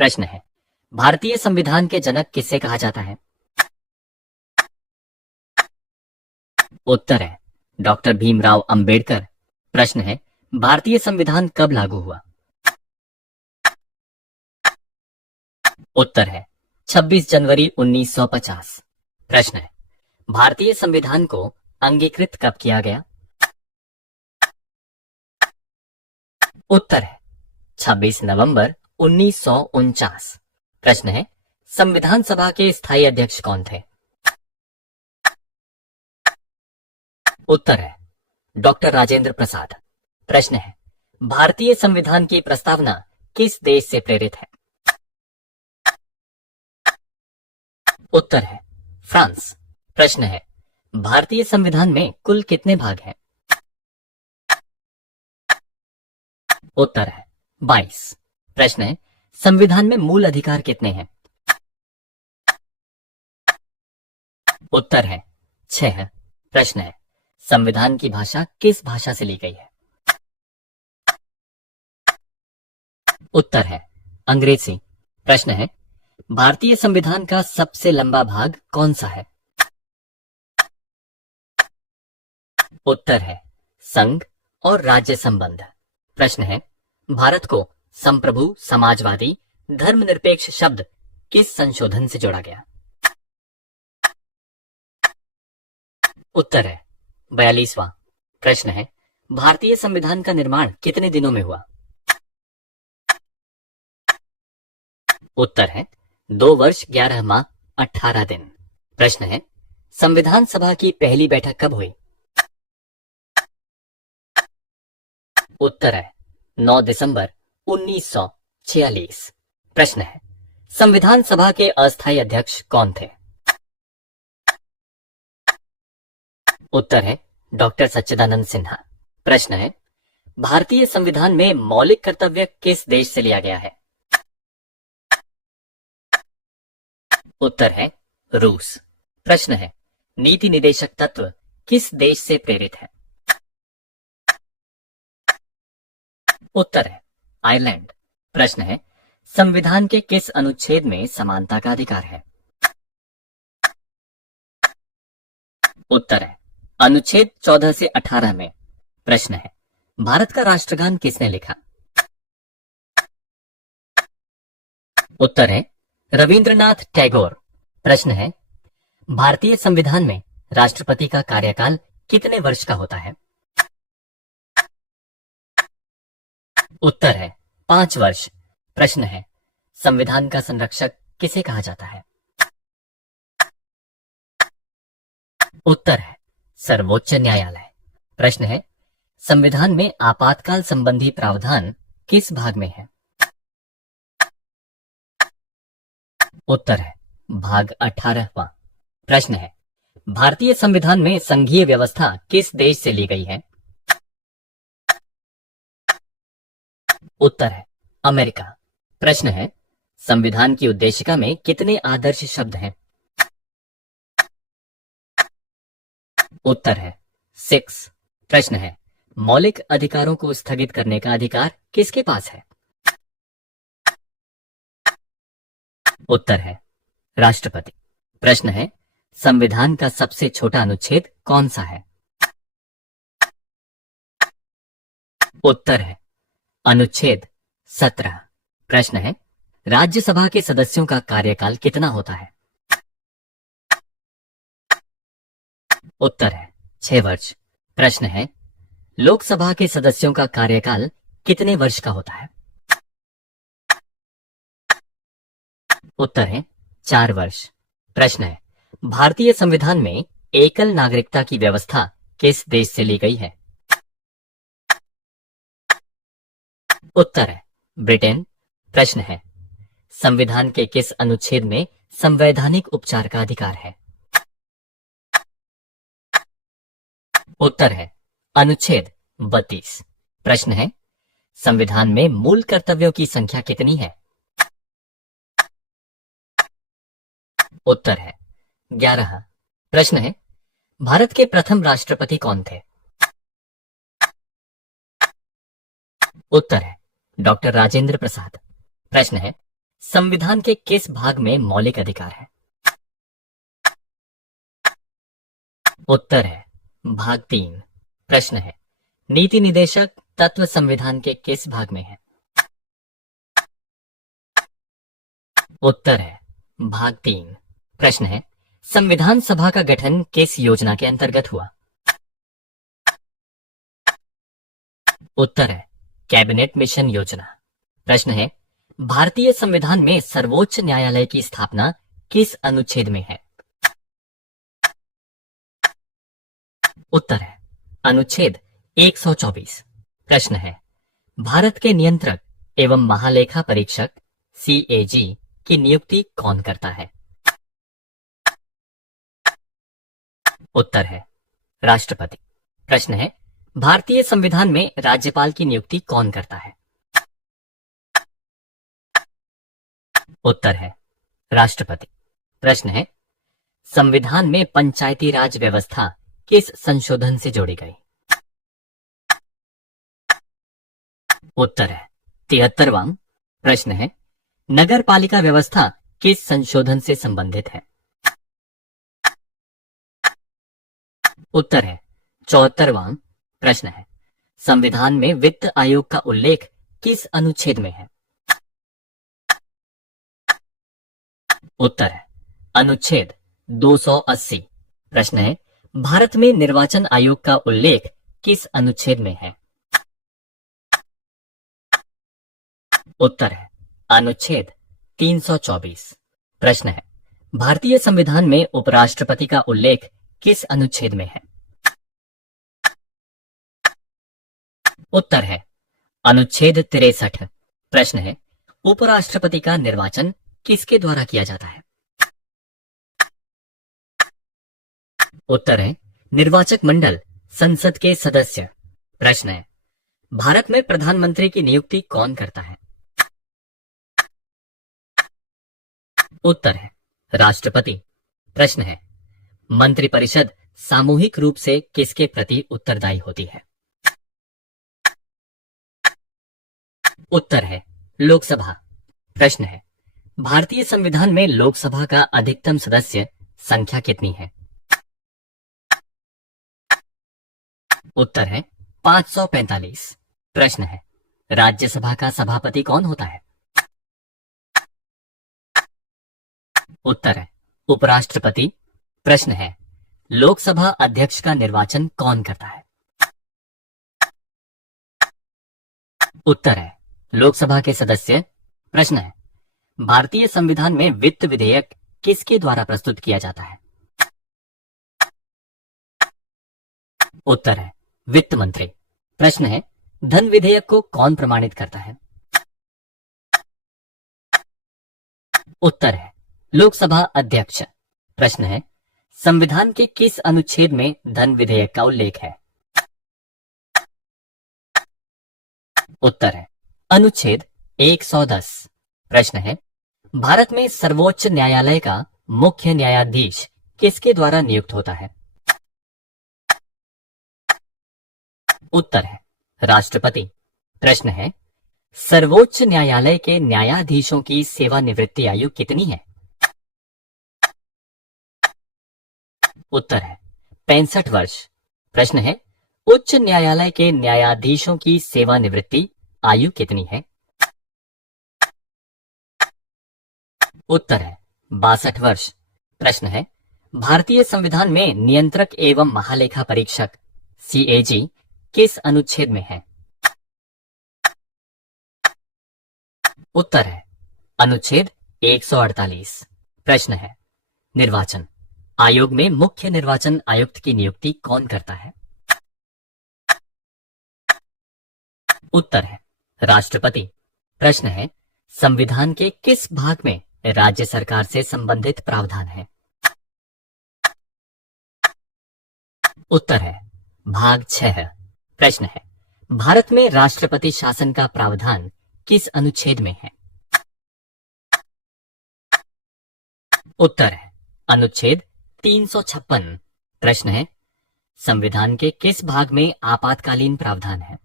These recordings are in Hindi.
प्रश्न है, भारतीय संविधान के जनक किसे कहा जाता है? उत्तर है डॉक्टर भीमराव अंबेडकर। प्रश्न है, भारतीय संविधान कब लागू हुआ? उत्तर है 26 जनवरी 1950। प्रश्न है, भारतीय संविधान को अंगीकृत कब किया गया? उत्तर है 26 नवंबर 1949। प्रश्न है, संविधान सभा के स्थायी अध्यक्ष कौन थे? उत्तर है डॉक्टर राजेंद्र प्रसाद। प्रश्न है, भारतीय संविधान की प्रस्तावना किस देश से प्रेरित है? उत्तर है फ्रांस। प्रश्न है, भारतीय संविधान में कुल कितने भाग हैं? उत्तर है 22। प्रश्न है, संविधान में मूल अधिकार कितने हैं? उत्तर है 6। प्रश्न है, संविधान की भाषा किस भाषा से ली गई है? उत्तर है अंग्रेजी। प्रश्न है, भारतीय संविधान का सबसे लंबा भाग कौन सा है? उत्तर है संघ और राज्य संबंध। प्रश्न है, भारत को संप्रभु, समाजवादी, धर्मनिरपेक्ष शब्द किस संशोधन से जोड़ा गया? उत्तर है 42वां। प्रश्न है, भारतीय संविधान का निर्माण कितने दिनों में हुआ? उत्तर है 2 वर्ष 11 माह 18 दिन। प्रश्न है, संविधान सभा की पहली बैठक कब हुई? उत्तर है 9 दिसंबर 1946। प्रश्न है, संविधान सभा के अस्थायी अध्यक्ष कौन थे? उत्तर है डॉक्टर सच्चिदानंद सिन्हा। प्रश्न है, भारतीय संविधान में मौलिक कर्तव्य किस देश से लिया गया है? उत्तर है रूस। प्रश्न है, नीति निदेशक तत्व किस देश से प्रेरित है? उत्तर है आयरलैंड। प्रश्न है, संविधान के किस अनुच्छेद में समानता का अधिकार है? उत्तर है अनुच्छेद 14 से 18 में। प्रश्न है, भारत का राष्ट्रगान किसने लिखा? उत्तर है रविंद्रनाथ टैगोर। प्रश्न है, भारतीय संविधान में राष्ट्रपति का कार्यकाल कितने वर्ष का होता है? उत्तर है 5 वर्ष। प्रश्न है, संविधान का संरक्षक किसे कहा जाता है? उत्तर है सर्वोच्च न्यायालय। प्रश्न है, संविधान में आपातकाल संबंधी प्रावधान किस भाग में है? उत्तर है भाग 18वां। प्रश्न है, भारतीय संविधान में संघीय व्यवस्था किस देश से ली गई है? उत्तर है अमेरिका। प्रश्न है, संविधान की उद्देशिका में कितने आदर्श शब्द हैं? उत्तर है 6। प्रश्न है, मौलिक अधिकारों को स्थगित करने का अधिकार किसके पास है? उत्तर है राष्ट्रपति। प्रश्न है, संविधान का सबसे छोटा अनुच्छेद कौन सा है? उत्तर है अनुच्छेद 17। प्रश्न है, राज्यसभा के सदस्यों का कार्यकाल कितना होता है? उत्तर है 6 वर्ष। प्रश्न है, लोकसभा के सदस्यों का कार्यकाल कितने वर्ष का होता है? उत्तर है 4 वर्ष। प्रश्न है, भारतीय संविधान में एकल नागरिकता की व्यवस्था किस देश से ली गई है? उत्तर है ब्रिटेन। प्रश्न है, संविधान के किस अनुच्छेद में संवैधानिक उपचार का अधिकार है? उत्तर है अनुच्छेद 32। प्रश्न है, संविधान में मूल कर्तव्यों की संख्या कितनी है? उत्तर है 11। प्रश्न है, भारत के प्रथम राष्ट्रपति कौन थे? उत्तर है डॉक्टर राजेंद्र प्रसाद। प्रश्न है, संविधान के किस भाग में मौलिक अधिकार है? उत्तर है भाग 3। प्रश्न है, नीति निदेशक तत्व संविधान के किस भाग में है? उत्तर है भाग 3। प्रश्न है, संविधान सभा का गठन किस योजना के अंतर्गत हुआ? उत्तर है कैबिनेट मिशन योजना। प्रश्न है, भारतीय संविधान में सर्वोच्च न्यायालय की स्थापना किस अनुच्छेद में है? उत्तर है अनुच्छेद 124। प्रश्न है, भारत के नियंत्रक एवं महालेखा परीक्षक CAG की नियुक्ति कौन करता है? उत्तर है राष्ट्रपति। प्रश्न है, भारतीय संविधान में राज्यपाल की नियुक्ति कौन करता है? उत्तर है राष्ट्रपति। प्रश्न है, संविधान में पंचायती राज व्यवस्था किस संशोधन से जोड़ी गई? उत्तर है 73वां। प्रश्न है, नगर पालिका व्यवस्था किस संशोधन से संबंधित है? उत्तर है 74वां। प्रश्न है, संविधान में वित्त आयोग का उल्लेख किस अनुच्छेद में है? उत्तर है अनुच्छेद 280। प्रश्न है, भारत में निर्वाचन आयोग का उल्लेख किस अनुच्छेद में है? उत्तर है अनुच्छेद 324। प्रश्न है, भारतीय संविधान में उपराष्ट्रपति का उल्लेख किस अनुच्छेद में है? उत्तर है अनुच्छेद 63। प्रश्न है, उपराष्ट्रपति का निर्वाचन किसके द्वारा किया जाता है? उत्तर है निर्वाचक मंडल, संसद के सदस्य। प्रश्न है, भारत में प्रधानमंत्री की नियुक्ति कौन करता है? उत्तर है राष्ट्रपति। प्रश्न है, मंत्रिपरिषद सामूहिक रूप से किसके प्रति उत्तरदायी होती है? उत्तर है लोकसभा। प्रश्न है, भारतीय संविधान में लोकसभा का अधिकतम सदस्य संख्या कितनी है? उत्तर है 545। प्रश्न है, राज्यसभा का सभापति कौन होता है? उत्तर है उपराष्ट्रपति। प्रश्न है, लोकसभा अध्यक्ष का निर्वाचन कौन करता है? उत्तर है लोकसभा के सदस्य। प्रश्न है, भारतीय संविधान में वित्त विधेयक किसके द्वारा प्रस्तुत किया जाता है? उत्तर है वित्त मंत्री। प्रश्न है, धन विधेयक को कौन प्रमाणित करता है? उत्तर है लोकसभा अध्यक्ष। प्रश्न है, संविधान के किस अनुच्छेद में धन विधेयक का उल्लेख है? उत्तर है अनुच्छेद 110। प्रश्न है, भारत में सर्वोच्च न्यायालय का मुख्य न्यायाधीश किसके द्वारा नियुक्त होता है? उत्तर है राष्ट्रपति। प्रश्न है, सर्वोच्च न्यायालय के न्यायाधीशों की सेवानिवृत्ति आयु कितनी है? उत्तर है 65 वर्ष। प्रश्न है, उच्च न्यायालय के न्यायाधीशों की सेवानिवृत्ति आयु कितनी है? उत्तर है 62 वर्ष। प्रश्न है, भारतीय संविधान में नियंत्रक एवं महालेखा परीक्षक CAG किस अनुच्छेद में है? उत्तर है अनुच्छेद 148। प्रश्न है, निर्वाचन आयोग में मुख्य निर्वाचन आयुक्त की नियुक्ति कौन करता है? उत्तर है राष्ट्रपति। प्रश्न है, संविधान के किस भाग में राज्य सरकार से संबंधित प्रावधान है? उत्तर है भाग 6। प्रश्न है, भारत में राष्ट्रपति शासन का प्रावधान किस अनुच्छेद में है? उत्तर है अनुच्छेद 356। प्रश्न है, संविधान के किस भाग में आपातकालीन प्रावधान है?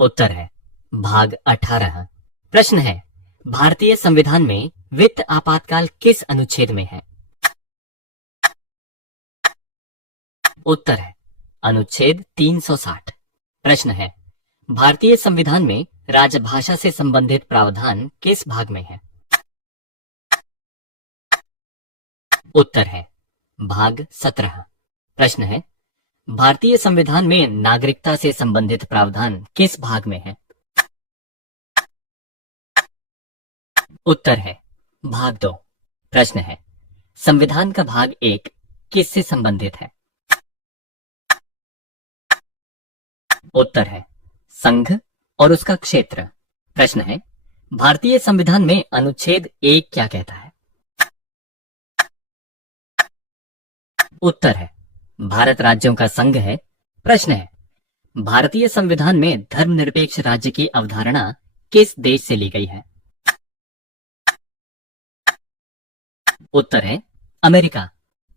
उत्तर है भाग 18। प्रश्न है, भारतीय संविधान में वित्त आपातकाल किस अनुच्छेद में है? उत्तर है अनुच्छेद 360। प्रश्न है, भारतीय संविधान में राजभाषा से संबंधित प्रावधान किस भाग में है? उत्तर है भाग 17। प्रश्न है, भारतीय संविधान में नागरिकता से संबंधित प्रावधान किस भाग में है? उत्तर है भाग 2। प्रश्न है, संविधान का भाग 1 किससे संबंधित है? उत्तर है संघ और उसका क्षेत्र। प्रश्न है, भारतीय संविधान में अनुच्छेद 1 क्या कहता है? उत्तर है भारत राज्यों का संघ है। प्रश्न है, भारतीय संविधान में धर्मनिरपेक्ष राज्य की अवधारणा किस देश से ली गई है? उत्तर है अमेरिका।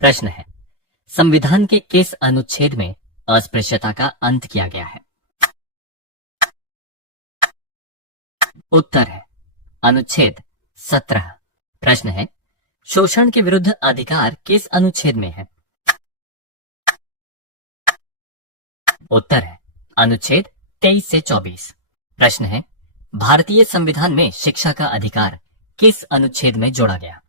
प्रश्न है, संविधान के किस अनुच्छेद में अस्पृश्यता का अंत किया गया है? उत्तर है अनुच्छेद 17। प्रश्न है, शोषण के विरुद्ध अधिकार किस अनुच्छेद में है? उत्तर है अनुच्छेद 23 से 24। प्रश्न है, भारतीय संविधान में शिक्षा का अधिकार किस अनुच्छेद में जोड़ा गया?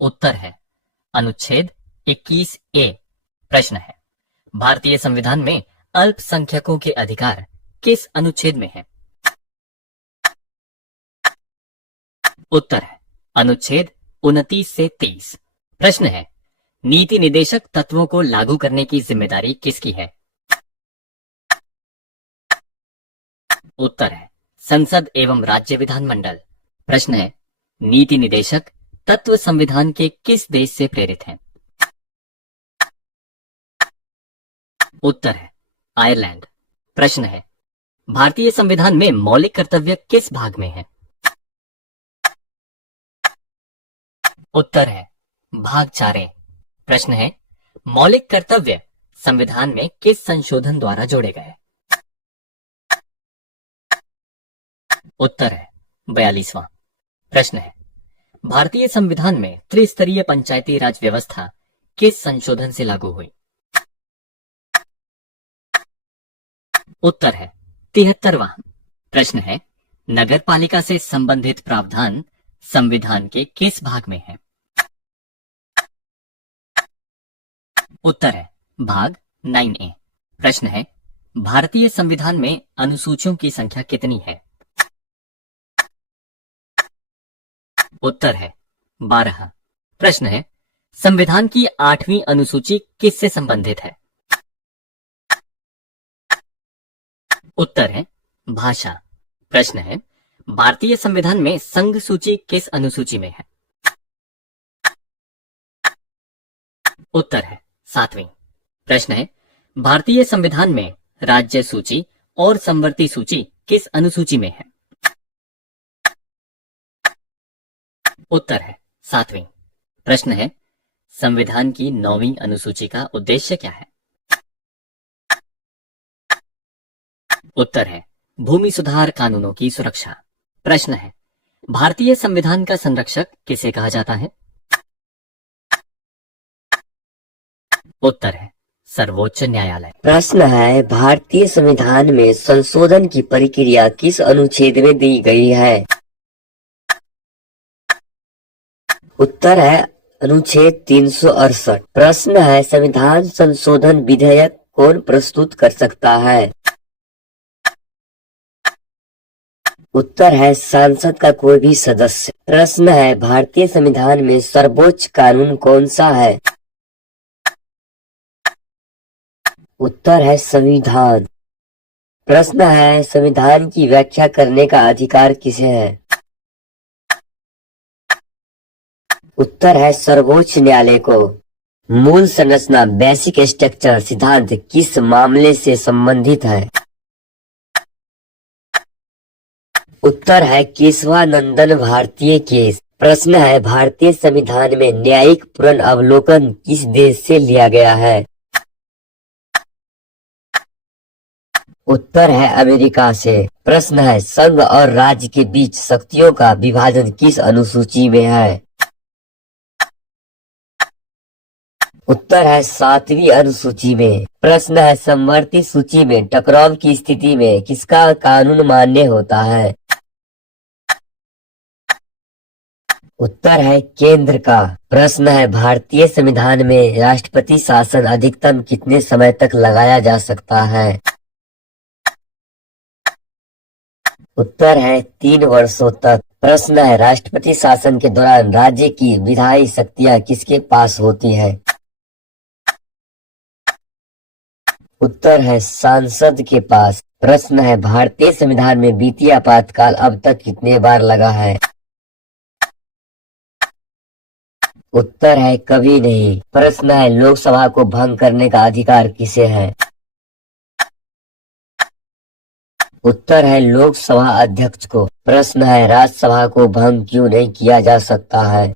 उत्तर है अनुच्छेद 21A। प्रश्न है, भारतीय संविधान में अल्पसंख्यकों के अधिकार किस अनुच्छेद में है? उत्तर है अनुच्छेद 29 से 30। प्रश्न है, नीति निदेशक तत्वों को लागू करने की जिम्मेदारी किसकी है? उत्तर है संसद एवं राज्य विधानमंडल। प्रश्न है, नीति निदेशक तत्व संविधान के किस देश से प्रेरित हैं? उत्तर है आयरलैंड। प्रश्न है, भारतीय संविधान में मौलिक कर्तव्य किस भाग में है? उत्तर है भाग 4। प्रश्न है, मौलिक कर्तव्य संविधान में किस संशोधन द्वारा जोड़े गए? उत्तर है 42वां। प्रश्न है, भारतीय संविधान में त्रिस्तरीय पंचायती राज व्यवस्था किस संशोधन से लागू हुई? उत्तर है 73वां। प्रश्न है, नगर पालिका से संबंधित प्रावधान संविधान के किस भाग में है? उत्तर है भाग 9A। प्रश्न है, भारतीय संविधान में अनुसूचियों की संख्या कितनी है? उत्तर है 12। प्रश्न है, संविधान की 8वीं अनुसूची किससे संबंधित है? उत्तर है भाषा। प्रश्न है, भारतीय संविधान में संघ सूची किस अनुसूची में है? उत्तर है 7वीं। प्रश्न है, भारतीय संविधान में राज्य सूची और समवर्ती सूची किस अनुसूची में है? उत्तर है 7वीं। प्रश्न है, संविधान की 9वीं अनुसूची का उद्देश्य क्या है? उत्तर है भूमि सुधार कानूनों की सुरक्षा। प्रश्न है, भारतीय संविधान का संरक्षक किसे कहा जाता है? उत्तर है सर्वोच्च न्यायालय। प्रश्न है, भारतीय संविधान में संशोधन की प्रक्रिया किस अनुच्छेद में दी गई है? उत्तर है अनुच्छेद 368। प्रश्न है, संविधान संशोधन विधेयक कौन प्रस्तुत कर सकता है? उत्तर है संसद का कोई भी सदस्य। प्रश्न है, भारतीय संविधान में सर्वोच्च कानून कौन सा है? उत्तर है संविधान। प्रश्न है, संविधान की व्याख्या करने का अधिकार किसे है? उत्तर है सर्वोच्च न्यायालय को। मूल संरचना बेसिक स्ट्रक्चर सिद्धांत किस मामले से संबंधित है? उत्तर है केशवानंदन भारतीय केस। प्रश्न है, भारतीय संविधान में न्यायिक पुनर्अवलोकन किस देश से लिया गया है? उत्तर है अमेरिका से। प्रश्न है संघ और राज्य के बीच शक्तियों का विभाजन किस अनुसूची में है? उत्तर है 7वीं अनुसूची में। प्रश्न है समवर्ती सूची में टकराव की स्थिति में किसका कानून मान्य होता है? उत्तर है केंद्र का। प्रश्न है भारतीय संविधान में राष्ट्रपति शासन अधिकतम कितने समय तक लगाया जा सकता है? उत्तर है 3 वर्षों तक। प्रश्न है राष्ट्रपति शासन के दौरान राज्य की विधायी शक्तियां किसके पास होती है? उत्तर है सांसद के पास। प्रश्न है भारतीय संविधान में वित्तीय आपातकाल अब तक कितने बार लगा है? उत्तर है कभी नहीं। प्रश्न है लोकसभा को भंग करने का अधिकार किसे है? उत्तर है लोकसभा अध्यक्ष को। प्रश्न है राज्यसभा को भंग क्यों नहीं किया जा सकता है?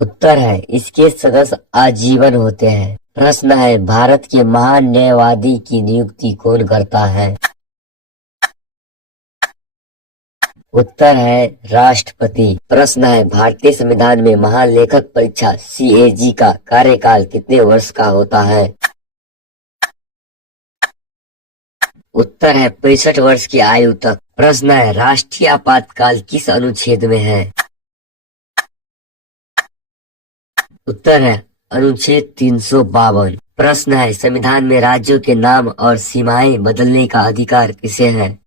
उत्तर है इसके सदस्य आजीवन होते हैं। प्रश्न है भारत के महान न्यायवादी की नियुक्ति कौन करता है? उत्तर है राष्ट्रपति। प्रश्न है भारतीय संविधान में महालेखक परीक्षा CAG का कार्यकाल कितने वर्ष का होता है? उत्तर है 65 वर्ष की आयु तक। प्रश्न है राष्ट्रीय आपातकाल किस अनुच्छेद में है? उत्तर है अनुच्छेद 352। प्रश्न है संविधान में राज्यों के नाम और सीमाएं बदलने का अधिकार किसे है?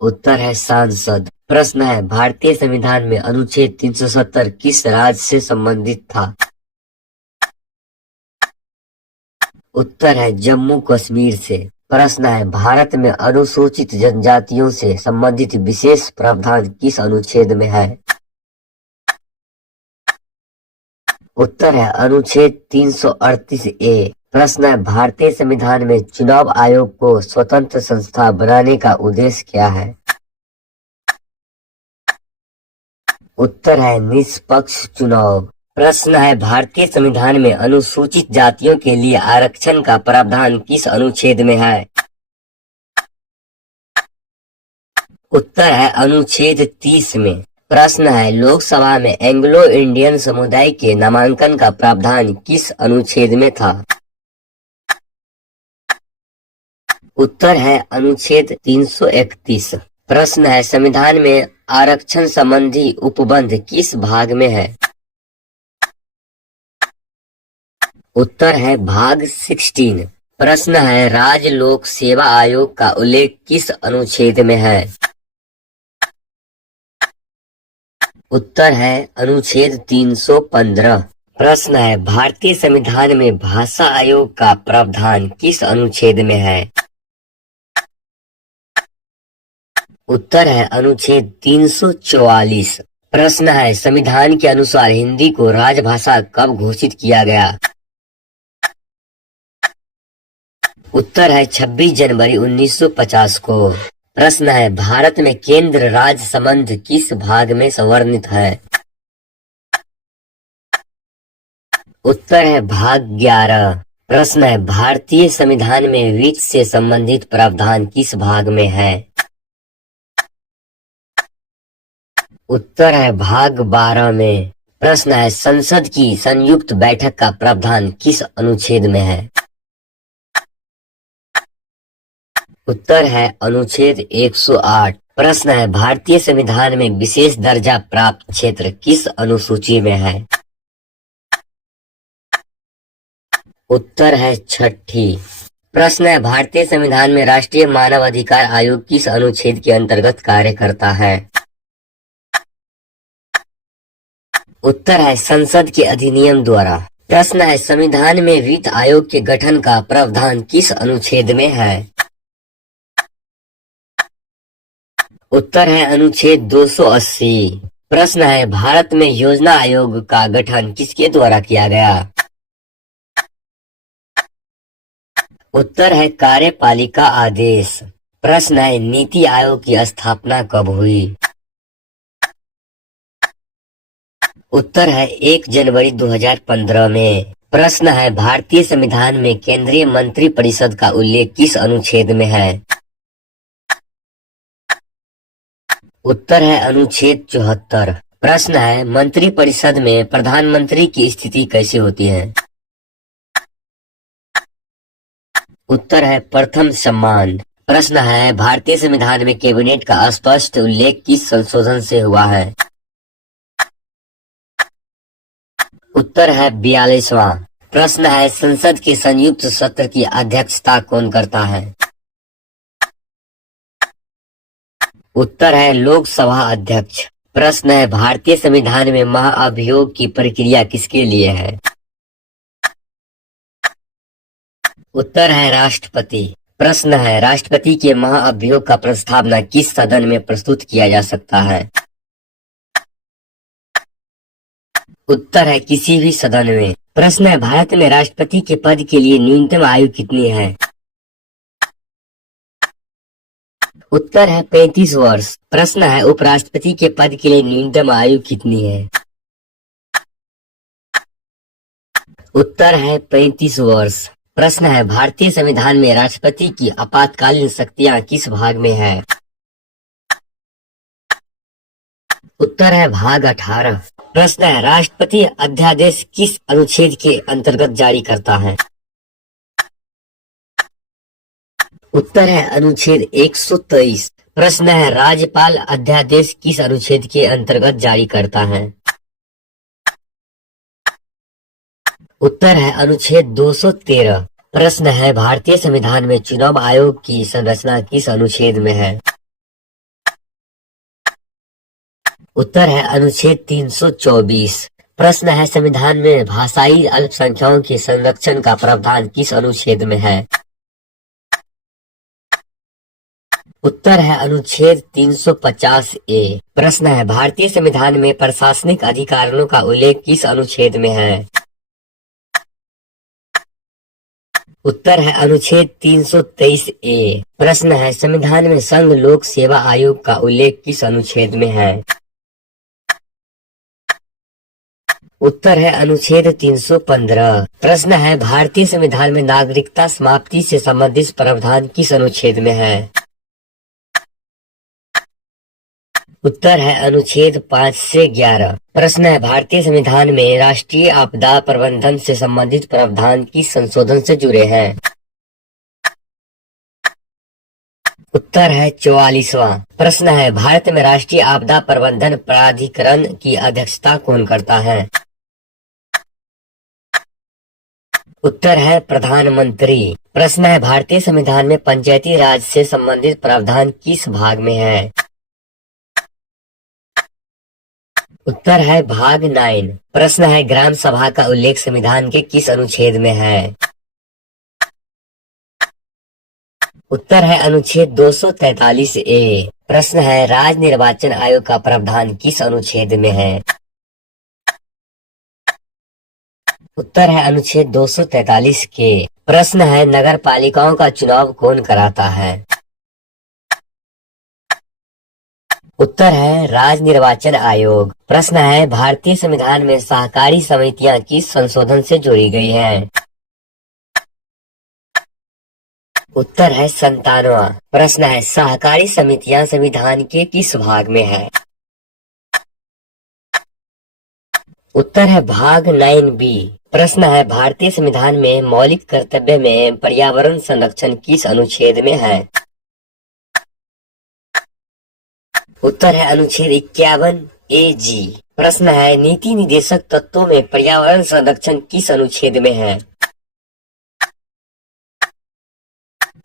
उत्तर है सांसद। प्रश्न है भारतीय संविधान में अनुच्छेद 370 किस राज्य से संबंधित था? उत्तर है जम्मू कश्मीर से। प्रश्न है भारत में अनुसूचित जनजातियों से संबंधित विशेष प्रावधान किस अनुच्छेद में है? उत्तर है अनुच्छेद 338A। प्रश्न है भारतीय संविधान में चुनाव आयोग को स्वतंत्र संस्था बनाने का उद्देश्य क्या है? उत्तर है निष्पक्ष चुनाव। प्रश्न है भारतीय संविधान में अनुसूचित जातियों के लिए आरक्षण का प्रावधान किस अनुच्छेद में है? उत्तर है अनुच्छेद 30 में। प्रश्न है लोकसभा में एंग्लो इंडियन समुदाय के नामांकन का प्रावधान किस अनुच्छेद में था? उत्तर है अनुच्छेद 331। प्रश्न है संविधान में आरक्षण संबंधी उपबंध किस भाग में है? उत्तर है भाग 16। प्रश्न है राज्य लोक सेवा आयोग का उल्लेख किस अनुच्छेद में है? उत्तर है अनुच्छेद 315। प्रश्न है भारतीय संविधान में भाषा आयोग का प्रावधान किस अनुच्छेद में है? उत्तर है अनुच्छेद 344। प्रश्न है संविधान के अनुसार हिंदी को राजभाषा कब घोषित किया गया? उत्तर है 26 जनवरी 1950 को। प्रश्न है भारत में केंद्र राज्य संबंध किस भाग में संवर्णित है? उत्तर है भाग 11। प्रश्न है भारतीय संविधान में वित्त से संबंधित प्रावधान किस भाग में है? उत्तर है भाग 12 में। प्रश्न है संसद की संयुक्त बैठक का प्रावधान किस अनुच्छेद में है? उत्तर है अनुच्छेद 108। प्रश्न है भारतीय संविधान में विशेष दर्जा प्राप्त क्षेत्र किस अनुसूची में है? उत्तर है 6ठी। प्रश्न है भारतीय संविधान में राष्ट्रीय मानव अधिकार आयोग किस अनुच्छेद के अंतर्गत कार्य करता है? उत्तर है संसद के अधिनियम द्वारा। प्रश्न है संविधान में वित्त आयोग के गठन का प्रावधान किस अनुच्छेद में है? उत्तर है अनुच्छेद 280। प्रश्न है भारत में योजना आयोग का गठन किसके द्वारा किया गया? उत्तर है कार्यपालिका आदेश। प्रश्न है नीति आयोग की स्थापना कब हुई? उत्तर है 1 जनवरी 2015 में। प्रश्न है भारतीय संविधान में केंद्रीय मंत्रिपरिषद का उल्लेख किस अनुच्छेद में है? उत्तर है अनुच्छेद 74। प्रश्न है मंत्रिपरिषद में प्रधानमंत्री की स्थिति कैसे होती है? उत्तर है प्रथम सम्मान। प्रश्न है भारतीय संविधान में कैबिनेट का स्पष्ट उल्लेख किस संशोधन से हुआ है? उत्तर है 42वां। प्रश्न है संसद के संयुक्त सत्र की अध्यक्षता कौन करता है? उत्तर है लोकसभा अध्यक्ष। प्रश्न है भारतीय संविधान में महाअभियोग की प्रक्रिया किसके लिए है? उत्तर है राष्ट्रपति। प्रश्न है राष्ट्रपति के महाअभियोग का प्रस्तावना किस सदन में प्रस्तुत किया जा सकता है? उत्तर है किसी भी सदन में। प्रश्न है भारत में राष्ट्रपति के पद के लिए न्यूनतम आयु कितनी है? उत्तर है 35 वर्ष। प्रश्न है उपराष्ट्रपति के पद के लिए न्यूनतम आयु कितनी है? उत्तर है 35 वर्ष। प्रश्न है भारतीय संविधान में राष्ट्रपति की आपातकालीन शक्तियां किस भाग में है? उत्तर है भाग 18। प्रश्न है राष्ट्रपति अध्यादेश किस अनुच्छेद के अंतर्गत जारी करता है? उत्तर है अनुच्छेद 123। प्रश्न है राज्यपाल अध्यादेश किस अनुच्छेद के अंतर्गत जारी करता है? उत्तर है अनुच्छेद 213। प्रश्न है भारतीय संविधान में चुनाव आयोग की संरचना किस अनुच्छेद में है? उत्तर है अनुच्छेद 324। प्रश्न है संविधान में भाषाई अल्पसंख्यकों के संरक्षण का प्रावधान किस अनुच्छेद में है? उत्तर है अनुच्छेद 350 ए। प्रश्न है भारतीय संविधान में प्रशासनिक अधिकारों का उल्लेख किस अनुच्छेद में है? उत्तर है अनुच्छेद 323 ए। प्रश्न है संविधान में संघ लोक सेवा आयोग का उल्लेख किस अनुच्छेद में है? उत्तर है अनुच्छेद 315। प्रश्न है भारतीय संविधान में नागरिकता समाप्ति से संबंधित प्रावधान किस अनुच्छेद में है? उत्तर है अनुच्छेद 5 से 11। प्रश्न है भारतीय संविधान में राष्ट्रीय आपदा प्रबंधन से संबंधित प्रावधान किस संशोधन से जुड़े हैं? उत्तर है 44वां। प्रश्न है भारत में राष्ट्रीय आपदा प्रबंधन प्राधिकरण की अध्यक्षता कौन करता है? उत्तर है प्रधानमंत्री। प्रश्न है भारतीय संविधान में पंचायती राज से संबंधित प्रावधान किस भाग में है? उत्तर है भाग 9। प्रश्न है ग्राम सभा का उल्लेख संविधान के किस अनुच्छेद में है? उत्तर है अनुच्छेद 243 ए। प्रश्न है राज्य निर्वाचन आयोग का प्रावधान किस अनुच्छेद में है? उत्तर है अनुच्छेद 243 के। प्रश्न है नगर पालिकाओं का चुनाव कौन कराता है? उत्तर है राज्य निर्वाचन आयोग। प्रश्न है भारतीय संविधान में सहकारी समितियां किस संशोधन से जोड़ी गई हैं? उत्तर है 97वां। प्रश्न है सहकारी समितियां संविधान के किस भाग में है? उत्तर है भाग 9B। प्रश्न है भारतीय संविधान में मौलिक कर्तव्य में पर्यावरण संरक्षण किस अनुच्छेद में है? उत्तर है अनुच्छेद 51 AG। प्रश्न है नीति निदेशक तत्वों में पर्यावरण संरक्षण किस अनुच्छेद में है?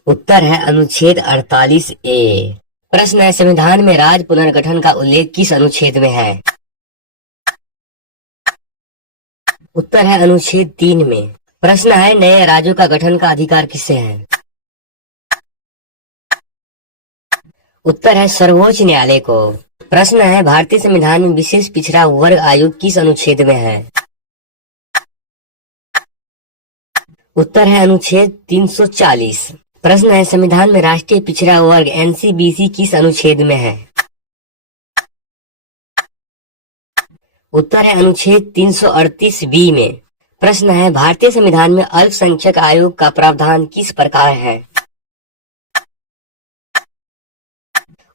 उत्तर है अनुच्छेद 48 A। प्रश्न है संविधान में राज्य पुनर्गठन का उल्लेख किस अनुच्छेद में है? उत्तर है अनुच्छेद 3 में। प्रश्न है नए राज्यों का गठन का अधिकार किससे है? उत्तर है सर्वोच्च न्यायालय को। प्रश्न है भारतीय संविधान में विशेष पिछड़ा वर्ग आयोग किस अनुच्छेद में है? उत्तर है अनुच्छेद 340। प्रश्न है संविधान में राष्ट्रीय पिछड़ा वर्ग NCBC किस अनुच्छेद में है? उत्तर है अनुच्छेद 338B में। प्रश्न है, भारतीय संविधान में अल्पसंख्यक आयोग का प्रावधान किस प्रकार है?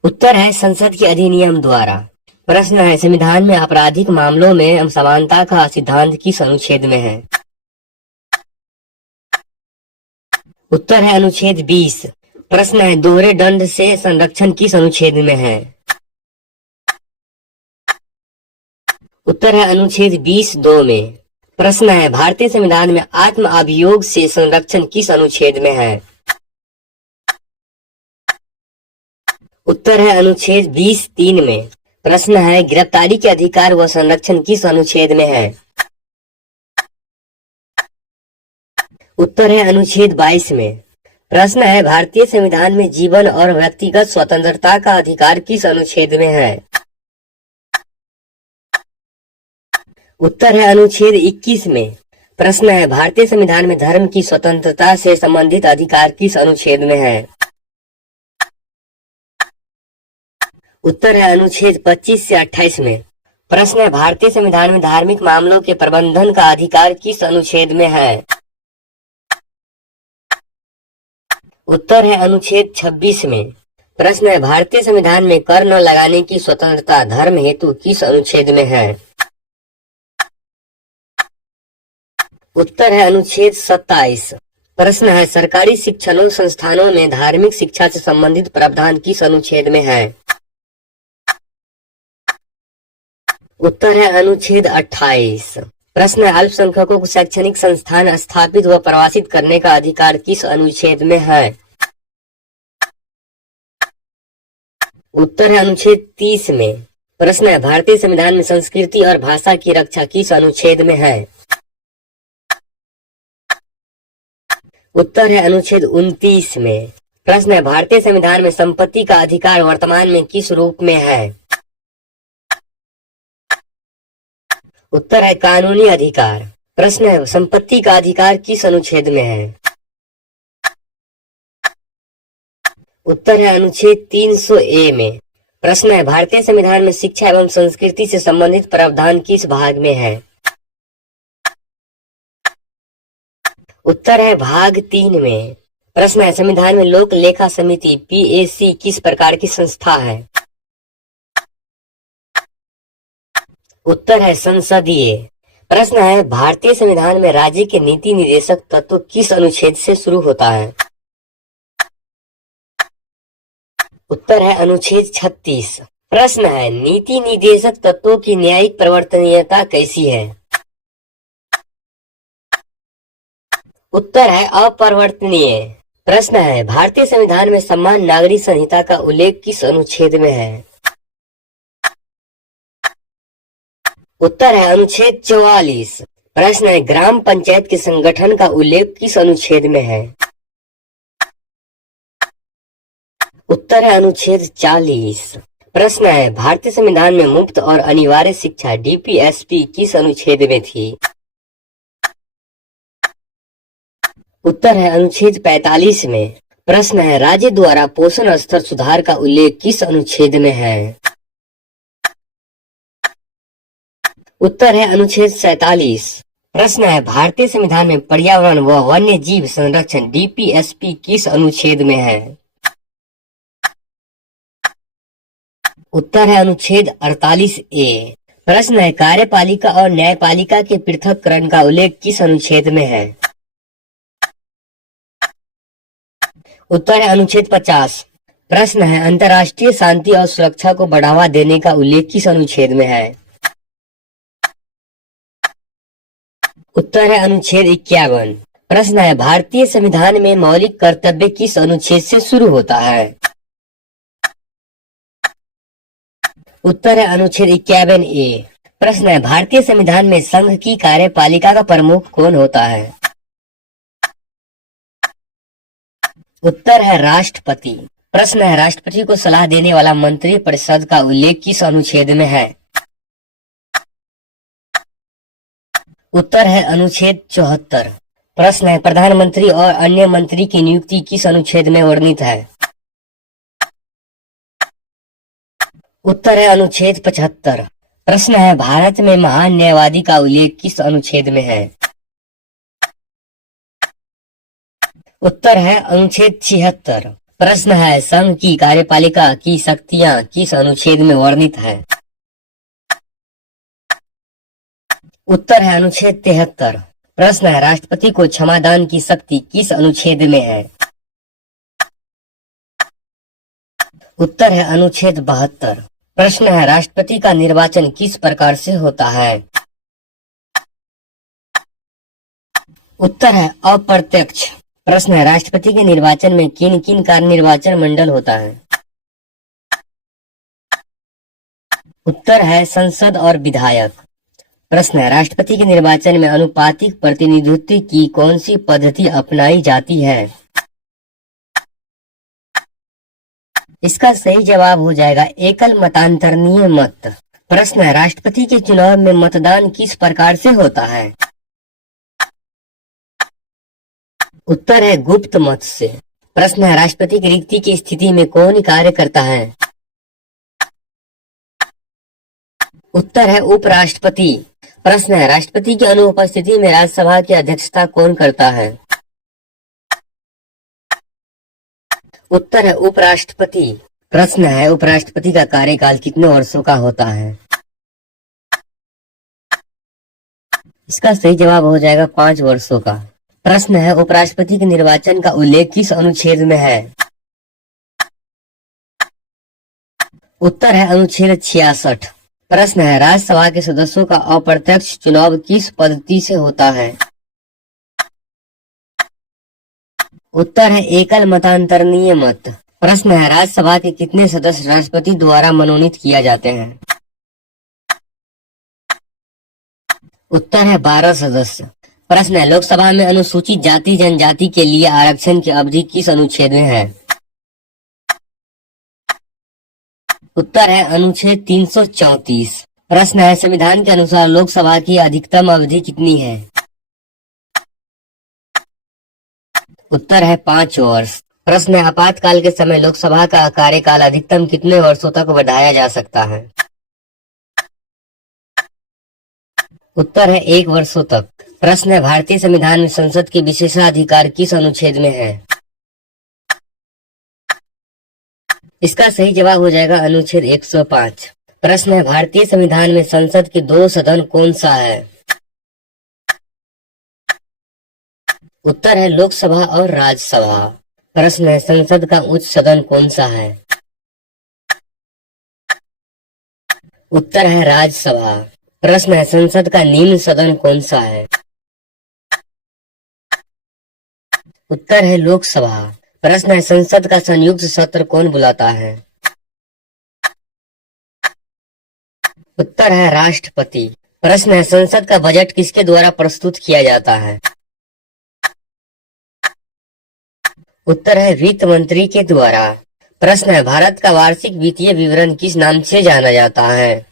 उत्तर है संसद के अधिनियम द्वारा। प्रश्न है, संविधान में आपराधिक मामलों में समानता का सिद्धांत किस अनुच्छेद में है? उत्तर है अनुच्छेद 20। प्रश्न है, दोहरे दंड से संरक्षण किस अनुच्छेद में है? उत्तर है अनुच्छेद 20(2) में। प्रश्न है, भारतीय संविधान में आत्म अभियोग से संरक्षण किस अनुच्छेद में है? उत्तर है अनुच्छेद 20(3) में। प्रश्न है, गिरफ्तारी के अधिकार व संरक्षण किस अनुच्छेद में है? उत्तर है अनुच्छेद 22 में। प्रश्न है, भारतीय संविधान में जीवन और व्यक्तिगत स्वतंत्रता का अधिकार किस अनुच्छेद में है? उत्तर है अनुच्छेद 21 में। प्रश्न है, भारतीय संविधान में धर्म की स्वतंत्रता से संबंधित अधिकार किस अनुच्छेद में है? उत्तर है अनुच्छेद 25 से 28 में। प्रश्न है, भारतीय संविधान में धार्मिक मामलों के प्रबंधन का अधिकार किस अनुच्छेद में है? उत्तर है अनुच्छेद 26 में। प्रश्न है, भारतीय संविधान में कर न लगाने की स्वतंत्रता धर्म हेतु किस अनुच्छेद में है? उत्तर है अनुच्छेद 27। प्रश्न है, सरकारी शिक्षण संस्थानों में धार्मिक शिक्षा से संबंधित प्रावधान किस अनुच्छेद में है? उत्तर है अनुच्छेद 28। प्रश्न है, अल्पसंख्यकों को शैक्षणिक संस्थान स्थापित व प्रवासित करने का अधिकार किस अनुच्छेद में है? उत्तर है अनुच्छेद 30 में। प्रश्न है, भारतीय संविधान में संस्कृति और भाषा की रक्षा किस अनुच्छेद में है? उत्तर है अनुच्छेद 29 में। प्रश्न है, भारतीय संविधान में संपत्ति का अधिकार वर्तमान में किस रूप में है? उत्तर है कानूनी अधिकार। प्रश्न है, संपत्ति का अधिकार किस अनुच्छेद में है? उत्तर है अनुच्छेद 300(a) में। प्रश्न है, भारतीय संविधान में शिक्षा एवं संस्कृति से संबंधित प्रावधान किस भाग में है? उत्तर है भाग 3 में। प्रश्न है, संविधान में लोक लेखा समिति PAC किस प्रकार की संस्था है? उत्तर है संसदीय। प्रश्न है, भारतीय संविधान में राज्य के नीति निर्देशक तत्व किस अनुच्छेद से शुरू होता है? उत्तर है अनुच्छेद 36। प्रश्न है, नीति निर्देशक तत्वों की न्यायिक परिवर्तनीयता कैसी है? उत्तर है अपरिवर्तनीय। प्रश्न है, भारतीय संविधान में समान नागरिक संहिता का उल्लेख किस अनुच्छेद में है? उत्तर है अनुच्छेद 44। प्रश्न है, ग्राम पंचायत के संगठन का उल्लेख किस अनुच्छेद में है? उत्तर है अनुच्छेद 40। प्रश्न है, भारतीय संविधान में मुफ्त और अनिवार्य शिक्षा DPSP किस अनुच्छेद में थी? उत्तर है अनुच्छेद 45 में। प्रश्न है, राज्य द्वारा पोषण स्तर सुधार का उल्लेख किस अनुच्छेद में है? उत्तर है अनुच्छेद 47। प्रश्न है, भारतीय संविधान में पर्यावरण व वन्य जीव संरक्षण DPSP किस अनुच्छेद में है? उत्तर है अनुच्छेद 48(a). प्रश्न है, कार्यपालिका और न्यायपालिका के पृथक्करण का उल्लेख किस अनुच्छेद में है? उत्तर है अनुच्छेद 50। प्रश्न है, अंतर्राष्ट्रीय शांति और सुरक्षा को बढ़ावा देने का उल्लेख किस अनुच्छेद में है? उत्तर है अनुच्छेद 51। प्रश्न है, भारतीय संविधान में मौलिक कर्तव्य किस अनुच्छेद से शुरू होता है? उत्तर है अनुच्छेद 51(a). प्रश्न है, भारतीय संविधान में संघ की कार्यपालिका का प्रमुख कौन होता है? उत्तर है राष्ट्रपति। प्रश्न है, राष्ट्रपति को सलाह देने वाला मंत्री परिषद का उल्लेख किस अनुच्छेद में है? उत्तर है अनुच्छेद 74। प्रश्न है, प्रधानमंत्री और अन्य मंत्री की नियुक्ति किस अनुच्छेद में वर्णित है? उत्तर है अनुच्छेद 75। प्रश्न है, भारत में महान न्यायवादी का उल्लेख किस अनुच्छेद में है? उत्तर है अनुच्छेद 76। प्रश्न है संघ की कार्यपालिका की शक्तियां किस अनुच्छेद में वर्णित है? उत्तर है अनुच्छेद 73। प्रश्न है राष्ट्रपति को क्षमादान की शक्ति किस अनुच्छेद में है? उत्तर है अनुच्छेद 72। प्रश्न है राष्ट्रपति का निर्वाचन किस प्रकार से होता है? उत्तर है अप्रत्यक्ष। प्रश्न है राष्ट्रपति के निर्वाचन में किन किन का निर्वाचन मंडल होता है? उत्तर है संसद और विधायक। प्रश्न है राष्ट्रपति के निर्वाचन में अनुपातिक प्रतिनिधित्व की कौन सी पद्धति अपनाई जाती है? इसका सही जवाब हो जाएगा एकल मतांतरणीय मत। प्रश्न है राष्ट्रपति के चुनाव में मतदान किस प्रकार से होता है? उत्तर है गुप्त मत से। प्रश्न है राष्ट्रपति की रिक्ति की स्थिति में कौन कार्य करता है? उत्तर है उपराष्ट्रपति। प्रश्न है राष्ट्रपति की अनुपस्थिति में राज्यसभा की अध्यक्षता कौन करता है? उत्तर है उपराष्ट्रपति। प्रश्न है उपराष्ट्रपति का कार्यकाल कितने वर्षों का होता है? इसका सही जवाब हो जाएगा 5 वर्षों का। प्रश्न है उपराष्ट्रपति के निर्वाचन का उल्लेख किस अनुच्छेद में है? उत्तर है अनुच्छेद 66। प्रश्न है राज्यसभा के सदस्यों का अप्रत्यक्ष चुनाव किस पद्धति से होता है? उत्तर है एकल मतांतरणीय मत। प्रश्न है राज्यसभा के कितने सदस्य राष्ट्रपति द्वारा मनोनीत किया जाते हैं? उत्तर है 12 सदस्य। प्रश्न है लोकसभा में अनुसूचित जाति जनजाति के लिए आरक्षण की अवधि किस अनुच्छेद में है? उत्तर है अनुच्छेद 334। प्रश्न है संविधान के अनुसार लोकसभा की अधिकतम अवधि कितनी है? उत्तर है 5 वर्ष। प्रश्न है आपातकाल के समय लोकसभा का कार्यकाल अधिकतम कितने वर्षों तक बढ़ाया जा सकता है? उत्तर है 1 वर्षों तक। प्रश्न है भारतीय संविधान में संसद के विशेषाधिकार किस अनुच्छेद में है? इसका सही जवाब हो जाएगा अनुच्छेद 105। प्रश्न है भारतीय संविधान में संसद के 2 सदन कौन सा है? उत्तर है लोकसभा और राज्यसभा। प्रश्न है संसद का उच्च सदन कौन सा है? उत्तर है राज्यसभा। प्रश्न है संसद का निम्न सदन कौन सा है? उत्तर है लोकसभा। प्रश्न है संसद का संयुक्त सत्र कौन बुलाता है? उत्तर है राष्ट्रपति। प्रश्न है संसद का बजट किसके द्वारा प्रस्तुत किया जाता है? उत्तर है वित्त मंत्री के द्वारा। प्रश्न है भारत का वार्षिक वित्तीय विवरण किस नाम से जाना जाता है?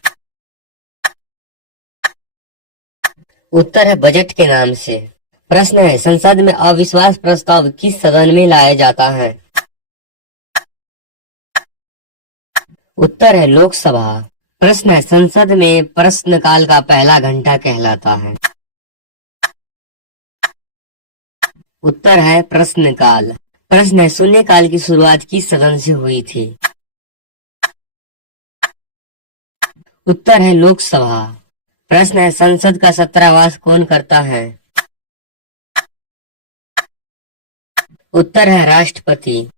उत्तर है बजट के नाम से। प्रश्न है संसद में अविश्वास प्रस्ताव किस सदन में लाया जाता है? उत्तर है लोकसभा। प्रश्न है संसद में प्रश्नकाल का पहला घंटा कहलाता है? उत्तर है प्रश्नकाल। प्रश्न है शून्यकाल की शुरुआत किस सदन से हुई थी? उत्तर है लोकसभा। प्रश्न है संसद का छात्रावास कौन करता है? उत्तर है राष्ट्रपति।